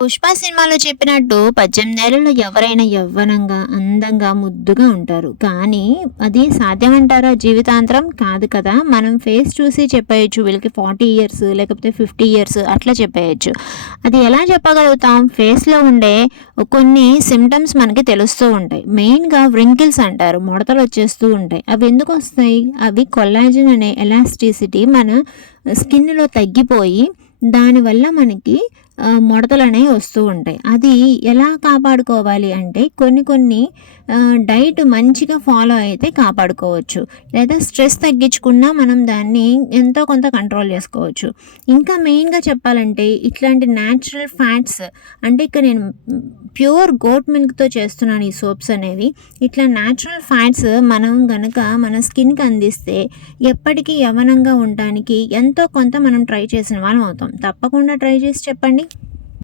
పుష్ప సినిమాలో చెప్పినట్టు 18 ఏళ్లలో ఎవరైనా యవ్వనంగా, అందంగా, ముద్దుగా ఉంటారు. కానీ అది సాధ్యమంటారా జీవితాంతరం? కాదు కదా! మనం ఫేస్ చూసి చెప్పేయొచ్చు వీళ్ళకి 40 ఇయర్స్ లేకపోతే 50 ఇయర్స్ అట్లా చెప్పేయొచ్చు. అది ఎలా చెప్పగలుగుతాం? ఫేస్‌లో ఉండే కొన్ని సింప్టమ్స్ మనకి తెలుస్తూ ఉంటాయి. మెయిన్‌గా వ్రింకిల్స్ అంటారు. ముడతలొచ్చేస్తూ ఉంటాయి. అవి ఎందుకొస్తాయి? అవి కొల్లాజెన్ అనే ఎలాస్టిసిటీ మన స్కిన్‌లో తగ్గిపోయి దానివల్ల మనకి ముడతలనేవి వస్తూ ఉంటాయి. అది ఎలా కాపాడుకోవాలి అంటే కొన్ని డైట్ మంచిగా ఫాలో అయితే కాపాడుకోవచ్చు. లేదా స్ట్రెస్ తగ్గించుకున్నా మనం దాన్ని ఎంతో కొంత కంట్రోల్ చేసుకోవచ్చు. ఇంకా మెయిన్‌గా చెప్పాలంటే ఇట్లాంటి న్యాచురల్ ఫ్యాట్స్ అంటే ఇక్కడ నేను ప్యూర్ గోట్ మిల్క్‌తో చేస్తున్నాను ఈ సోప్స్ అనేవి. ఇట్లా న్యాచురల్ ఫ్యాట్స్ మనం గనక మన స్కిన్‌కి అందిస్తే ఎప్పటికీ యవ్వనంగా ఉండటానికి ఎంతో కొంత మనం ట్రై చేసిన వాళ్ళం అవుతాం. తప్పకుండా ట్రై చేసి చెప్పండి.